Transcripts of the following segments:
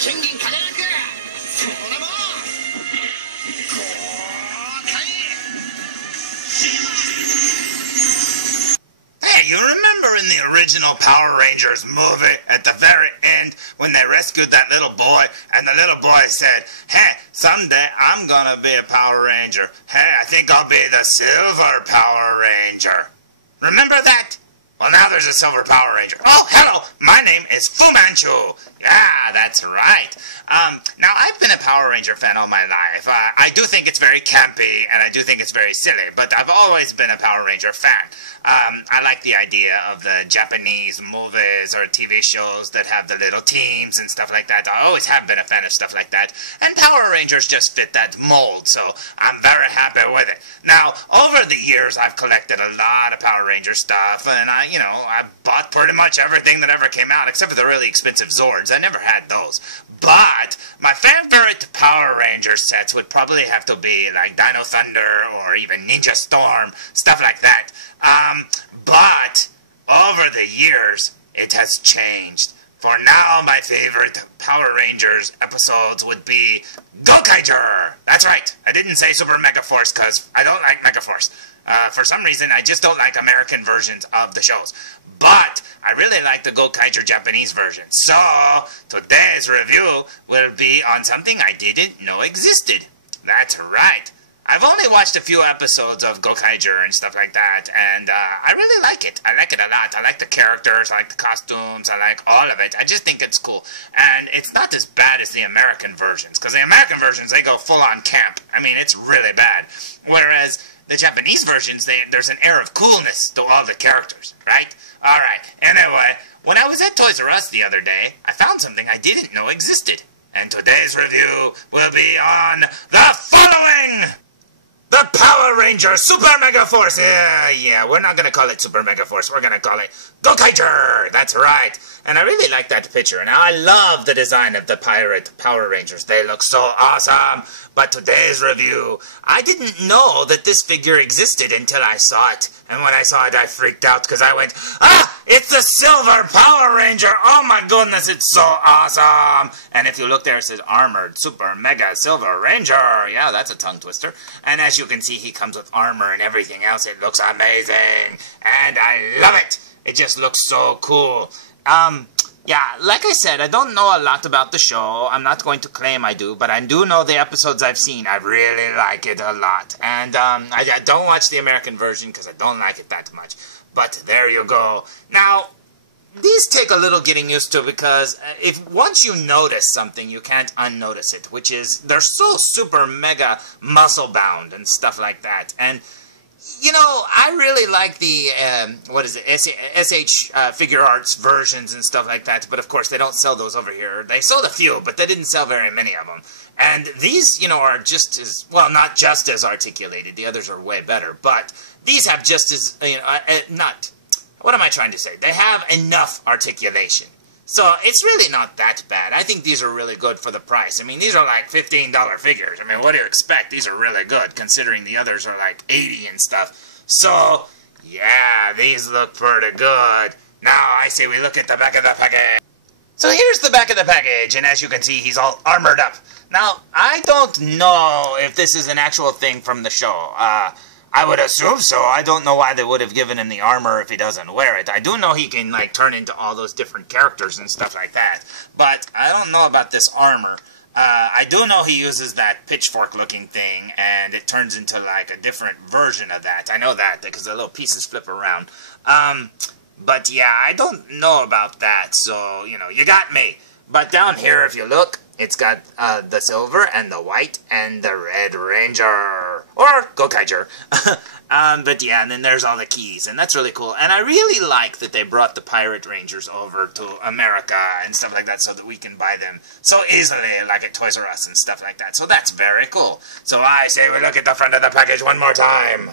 Hey, you remember in the original Power Rangers movie at the very end when they rescued that little boy and the little boy said, hey, someday I'm gonna be a Power Ranger. Hey, I think I'll be the Silver Power Ranger. Remember that? Well, now there's a Silver Power Ranger. Oh, hello! My name is Fu Manchu. Yeah, that's right. Now, I've been a Power Ranger fan all my life. I do think it's very campy, and I do think it's very silly, but I've always been a Power Ranger fan. I like the idea of the Japanese movies or TV shows that have the little teams and stuff like that. I always have been a fan of stuff like that, and Power Rangers just fit that mold, so I'm very happy with it. Now, over the years, I've collected a lot of Power Ranger stuff, and I bought pretty much everything that ever came out, except for the really expensive Zords. I never had those. But my favorite Power Ranger sets would probably have to be like Dino Thunder or even Ninja Storm, stuff like that. But over the years, it has changed. For now, my favorite Power Rangers episodes would be Gokaiger. That's right. I didn't say Super Megaforce because I don't like Megaforce. For some reason, I just don't like American versions of the shows. But I really like the Gokaiger Japanese version. So, today's review will be on something I didn't know existed. That's right. I've only watched a few episodes of Gokaiger and stuff like that, and I really like it. I like it a lot. I like the characters, I like the costumes, I like all of it. I just think it's cool. And it's not as bad as the American versions, because the American versions, they go full-on camp. I mean, it's really bad. Whereas the Japanese versions, there's an air of coolness to all the characters, right? Alright, anyway, when I was at Toys R Us the other day, I found something I didn't know existed. And today's review will be on the following! The Power Ranger Super Megaforce! Yeah, we're not gonna call it Super Megaforce, we're gonna call it Gokaiger! That's right. And I really like that picture. Now, I love the design of the pirate Power Rangers. They look so awesome. But today's review, I didn't know that this figure existed until I saw it. And when I saw it, I freaked out because I went, ah, it's the Silver Power Ranger. Oh my goodness, it's so awesome. And if you look there, it says Armored Super Mega Silver Ranger. Yeah, that's a tongue twister. And as you can see, he comes with armor and everything else. It looks amazing. And I love it. It just looks so cool. Yeah, like I said, I don't know a lot about the show. I'm not going to claim I do, but I do know the episodes I've seen. I really like it a lot. And I don't watch the American version because I don't like it that much. But there you go. Now, these take a little getting used to because once you notice something, you can't unnotice it, which is they're so super mega muscle bound and stuff like that. And you know, I really like the, SH Figure Arts versions and stuff like that, but of course they don't sell those over here. They sold a few, but they didn't sell very many of them. And these, are just as, well, not just as articulated. The others are way better, but these have just as, what am I trying to say? They have enough articulation. So, it's really not that bad. I think these are really good for the price. I mean, these are like $15 figures. I mean, what do you expect? These are really good, considering the others are like $80 and stuff. So, yeah, these look pretty good. Now, I say we look at the back of the package. So, here's the back of the package, and as you can see, he's all armored up. Now, I don't know if this is an actual thing from the show. I would assume so. I don't know why they would have given him the armor if he doesn't wear it. I do know he can, like, turn into all those different characters and stuff like that. But I don't know about this armor. I do know he uses that pitchfork-looking thing, and it turns into, like, a different version of that. I know that, because the little pieces flip around. But, yeah, I don't know about that, so, you got me. But down here, if you look, it's got the silver and the white and the Red Ranger. Or Gokaiger. But yeah, and then there's all the keys, and that's really cool. And I really like that they brought the Pirate Rangers over to America and stuff like that so that we can buy them so easily, like at Toys R Us and stuff like that. So that's very cool. So I say we look at the front of the package one more time.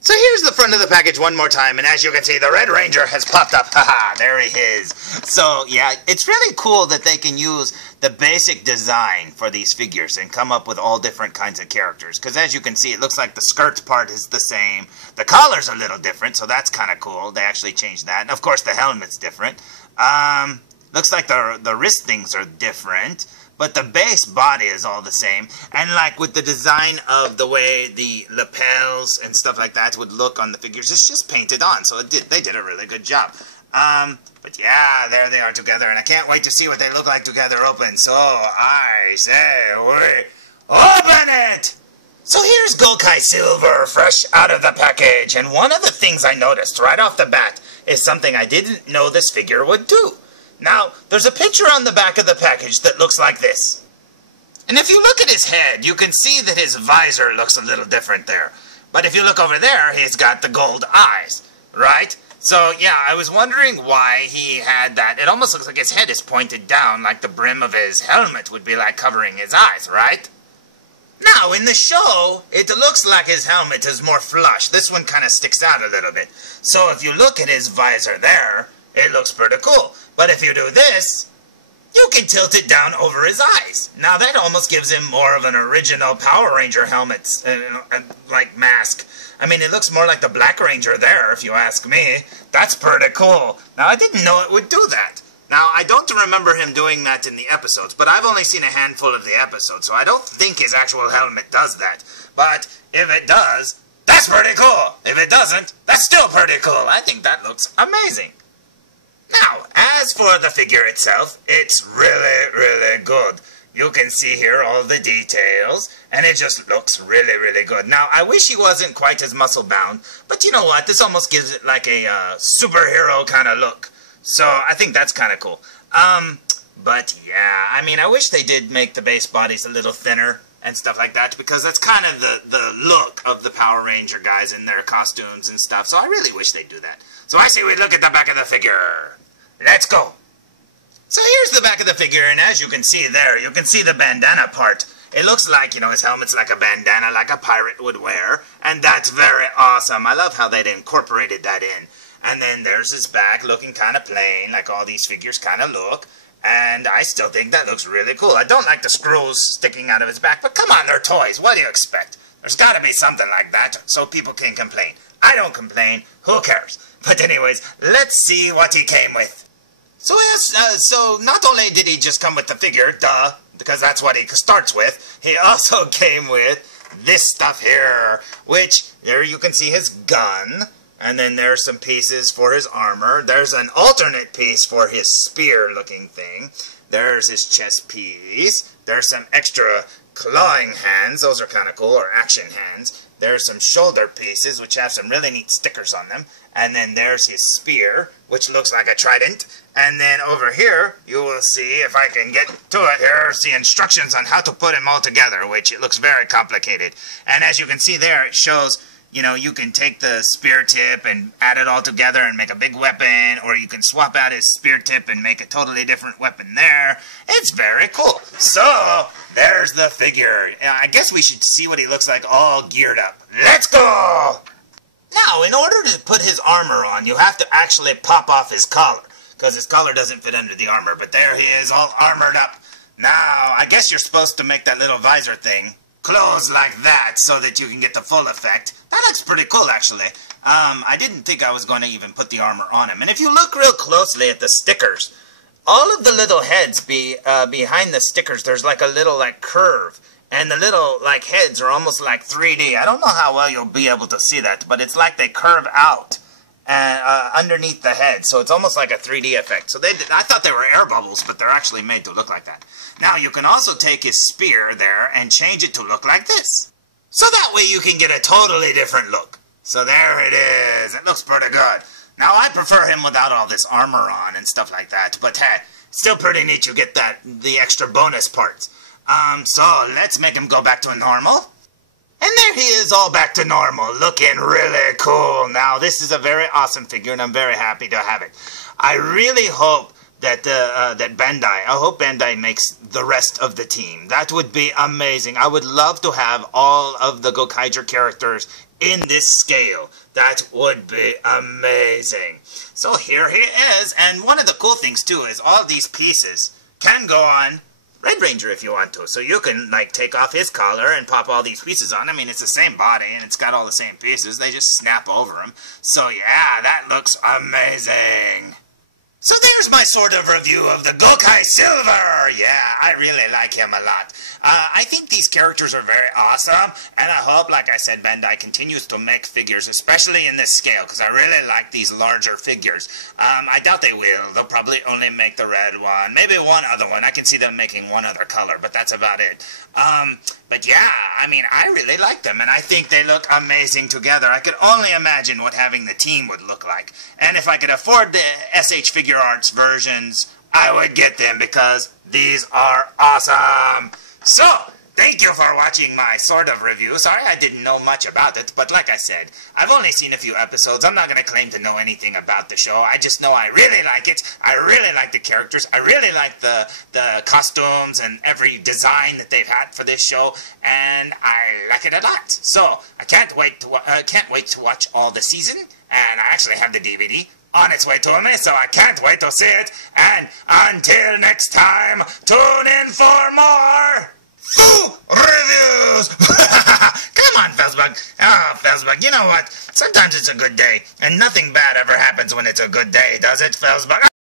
So here's the front of the package one more time, and as you can see, the Red Ranger has popped up. Haha, there he is. So, yeah, it's really cool that they can use the basic design for these figures and come up with all different kinds of characters. Because as you can see, it looks like the skirt part is the same. The collar's a little different, so that's kind of cool. They actually changed that. And, of course, the helmet's different. Looks like the wrist things are different, but the base body is all the same. And like with the design of the way the lapels and stuff like that would look on the figures, it's just painted on. So they did a really good job. But yeah, there they are together, and I can't wait to see what they look like together open. So I say we open it! So here's Gokai Silver, fresh out of the package, and one of the things I noticed right off the bat is something I didn't know this figure would do. Now, there's a picture on the back of the package that looks like this. And if you look at his head, you can see that his visor looks a little different there. But if you look over there, he's got the gold eyes, right? So, yeah, I was wondering why he had that. It almost looks like his head is pointed down, like the brim of his helmet would be like covering his eyes, right? Now, in the show, it looks like his helmet is more flush. This one kind of sticks out a little bit. So if you look at his visor there, it looks pretty cool. But if you do this, you can tilt it down over his eyes. Now, that almost gives him more of an original Power Ranger helmet, like mask. I mean, it looks more like the Black Ranger there, if you ask me. That's pretty cool. Now, I didn't know it would do that. Now, I don't remember him doing that in the episodes, but I've only seen a handful of the episodes, so I don't think his actual helmet does that. But if it does, that's pretty cool. If it doesn't, that's still pretty cool. I think that looks amazing. Now, as for the figure itself, it's really, really good. You can see here all the details, and it just looks really, really good. Now, I wish he wasn't quite as muscle-bound, but you know what? This almost gives it like a superhero kind of look. So, I think that's kind of cool. But yeah, I mean, I wish they did make the base bodies a little thinner and stuff like that, because that's kind of the look of the Power Ranger guys in their costumes and stuff. So I really wish they'd do that. So I say we look at the back of the figure. Let's go. So here's the back of the figure, and as you can see there, you can see the bandana part. It looks like, you know, his helmet's like a bandana, like a pirate would wear, and that's very awesome. I love how they'd incorporated that in. And then there's his back looking kind of plain, like all these figures kind of look. And I still think that looks really cool. I don't like the screws sticking out of his back, but come on, they're toys. What do you expect? There's got to be something like that so people can complain. I don't complain. Who cares? But anyways, let's see what he came with. So yes, so not only did he just come with the figure, duh, because that's what he starts with, he also came with this stuff here, which there you can see his gun. And then there's some pieces for his armor. There's an alternate piece for his spear-looking thing. There's his chest piece. There's some extra clawing hands. Those are kind of cool, or action hands. There's some shoulder pieces, which have some really neat stickers on them. And then there's his spear, which looks like a trident. And then over here, you will see, if I can get to it, here's the instructions on how to put them all together, which it looks very complicated. And as you can see there, it shows, you know, you can take the spear tip and add it all together and make a big weapon, or you can swap out his spear tip and make a totally different weapon there. It's very cool. So, there's the figure. I guess we should see what he looks like all geared up. Let's go! Now, in order to put his armor on, you have to actually pop off his collar, because his collar doesn't fit under the armor. But there he is, all armored up. Now, I guess you're supposed to make that little visor thing close like that so that you can get the full effect. That looks pretty cool, actually. I didn't think I was going to even put the armor on him. And if you look real closely at the stickers, all of the little heads behind the stickers, there's like a little like curve. And the little like heads are almost like 3D. I don't know how well you'll be able to see that, but it's like they curve out underneath the head. So it's almost like a 3D effect. So I thought they were air bubbles, but they're actually made to look like that. Now, you can also take his spear there and change it to look like this. So that way you can get a totally different look. So there it is. It looks pretty good. Now, I prefer him without all this armor on and stuff like that. But hey, still pretty neat you get the extra bonus parts. So let's make him go back to normal. And there he is, all back to normal, looking really cool. Now, this is a very awesome figure, and I'm very happy to have it. I really hope that Bandai makes the rest of the team. That would be amazing. I would love to have all of the Gokaiger characters in this scale. That would be amazing. So here he is, and one of the cool things too is all these pieces can go on Red Ranger if you want to. So you can like take off his collar and pop all these pieces on. I mean, it's the same body and it's got all the same pieces. They just snap over him. So yeah, that looks amazing. So there's my sort of review of the Gokai Silver. Yeah, I really like him a lot. I think these characters are very awesome, and I hope, like I said, Bandai continues to make figures, especially in this scale, because I really like these larger figures. I doubt they will. They'll probably only make the red one, maybe one other one. I can see them making one other color, but that's about it. But yeah, I mean, I really like them, and I think they look amazing together. I could only imagine what having the team would look like. And if I could afford the SH Figure Arts versions, I would get them because these are awesome. So, thank you for watching my sort of review. Sorry I didn't know much about it, but like I said, I've only seen a few episodes. I'm not going to claim to know anything about the show. I just know I really like it. I really like the characters. I really like the costumes and every design that they've had for this show, and I like it a lot. So, I can't wait to watch all the season, and I actually have the DVD on its way to me, so I can't wait to see it. And until next time, tune in for more reviews. Come on, felzbug. Oh, felzbug, you know what? Sometimes it's a good day, and nothing bad ever happens when it's a good day, does it, felzbug?